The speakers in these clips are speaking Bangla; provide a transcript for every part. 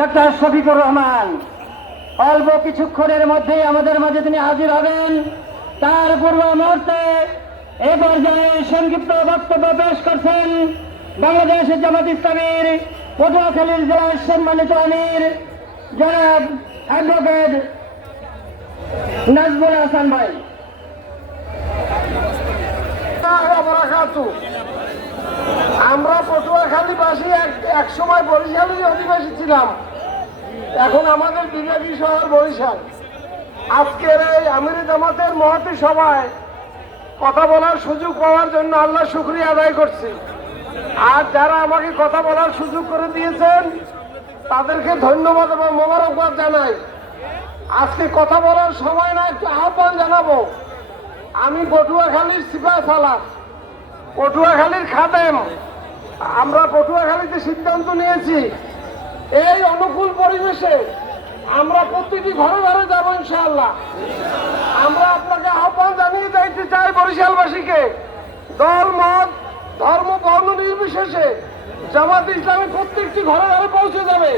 ডক্টর শফিকুর রহমান, অল্প কিছুক্ষণের মধ্যেই আমাদের মাঝে তিনি হাজির হবেন। তার পূর্ব মুহূর্তে এ পর্যায়ে সংক্ষিপ্ত বক্তব্য পেশ করছেন বাংলাদেশের জামাত ইসলামীর পটুয়াখালীর জেলার সম্মানিত আমির জনাব অ্যাডভোকেট নাজবুল হাসান ভাই। আমরা পটুয়াখালীবাসী এক- এক সময় বরিশালের অধিবাসী ছিলাম। এখন আমাদের বিভাগী শহর বরিশাল। আজকের এই আমির জামাতের মহতী সভায় কথা বলার সুযোগ পাওয়ার জন্য আল্লাহ শুক্রিয়া আদায় করছি। আর যারা আমাকে কথা বলার সুযোগ করে দিয়েছেন, তাদেরকে ধন্যবাদ এবং মোবারকবাদ জানাই। আজকে কথা বলার সময় না, একটু আহ্বান জানাব। আমি পটুয়াখালীর সিপা সালাম পটুয়াখালীর খাদেম। আমরা পটুয়াখালীতে সিদ্ধান্ত নিয়েছি এই অনুকূল পরিবেশে আমরা প্রতিটি ঘরে ঘরে যাব ইনশাআল্লাহ। আমরা আপনাকে আহ্বান জানিয়ে যাইতে চাই বরিশালবাসীকে দল মত ধর্ম বর্ণ নির্বিশেষে জামাত ইসলামী প্রত্যেকটি ঘরে ঘরে পৌঁছে যাবে।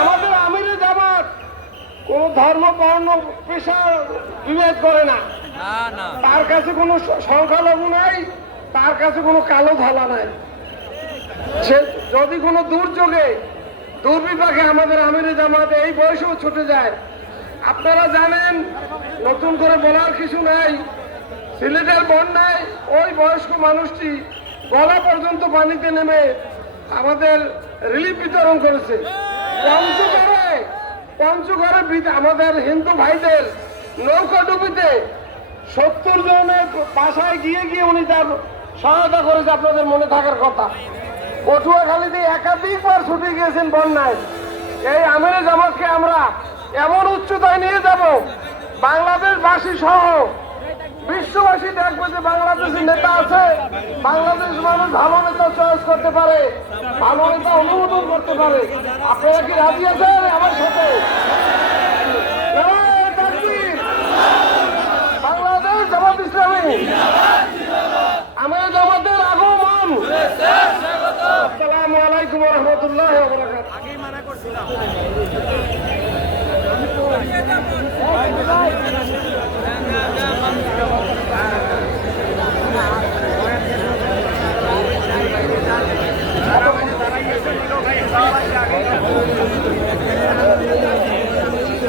আমাদের আমিরে জামাত কোন ধর্ম বর্ণ পেশা বিভেদ করে না। তার কাছে কোনো সংখ্যালঘু নাই তার কাছে কোনো কালো ধলা নাই। যদি কোনো দুর্যোগে, দুর্বিপাকে আমাদের আমিরে জামাত এই বয়সেও ছুটে যায়। আপনারা জানেন, নতুন করে বলার কিছু নাই। সিলেটের বন্যায় ওই বয়স্ক মানুষটি গলা পর্যন্ত পানিতে নেমে আমাদের রিলিফ বিতরণ করেছে। পঞ্চগড়ে পঞ্চগড়ে আমাদের হিন্দু ভাইদের নৌকা ডুবিতে সত্তর জনের বাসায় গিয়ে গিয়ে উনি তার সহায়তা করেছে, আপনাদের মনে থাকার কথা। পটুয়াখালীতে একাধিকবার ছুটে গিয়েছেন বন্যায়। এই আমিরে জামাতকে আমরা এমন উচ্চতায় নিয়ে যাব, বাংলাদেশবাসী সহ বিশ্ববাসী দেখবে যে বাংলাদেশের নেতা আছে, বাংলাদেশ মানুষ ভালো নেতা চয়েস করতে পারে, ভালো নেতা অনুমোদন করতে পারে। আপনারা কি রাজি আছেন আমার সাথে। বাংলাদেশ জামাত ইসলামী।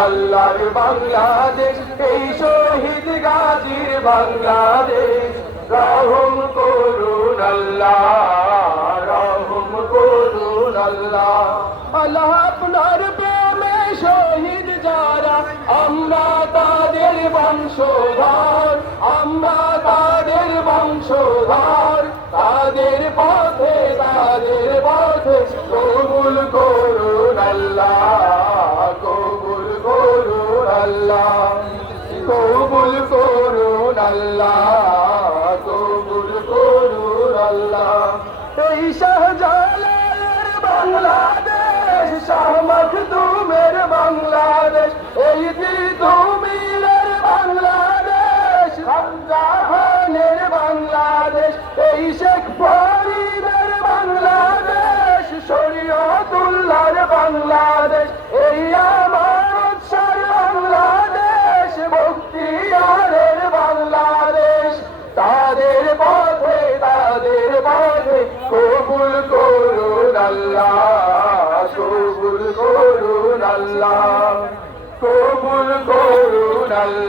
আল্লাহর বাংলাদেশ এই শহীদ গাজীর বাংলাদেশ রহম করুন আল্লাহ কবুল করুন আল্লাহ, কবুল করুন আল্লাহ। এই শাহজালালের বাংলাদেশ শাহ মখদুমের বাংলাদেশ, এই তুমিরের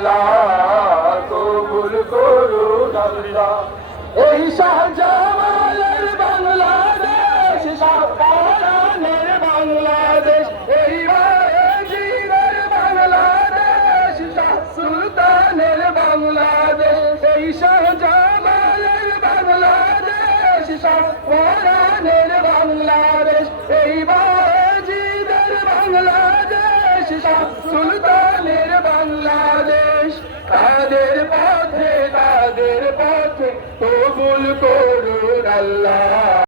আল্লাহ কবুল করুন আল্লাহ এই বাংলাদেশ শাহজামালের বাংলাদেশ এই বাংলাদেশ শাহ সুলতানের বাংলাদেশ এই শাহজামালের বাংলাদেশ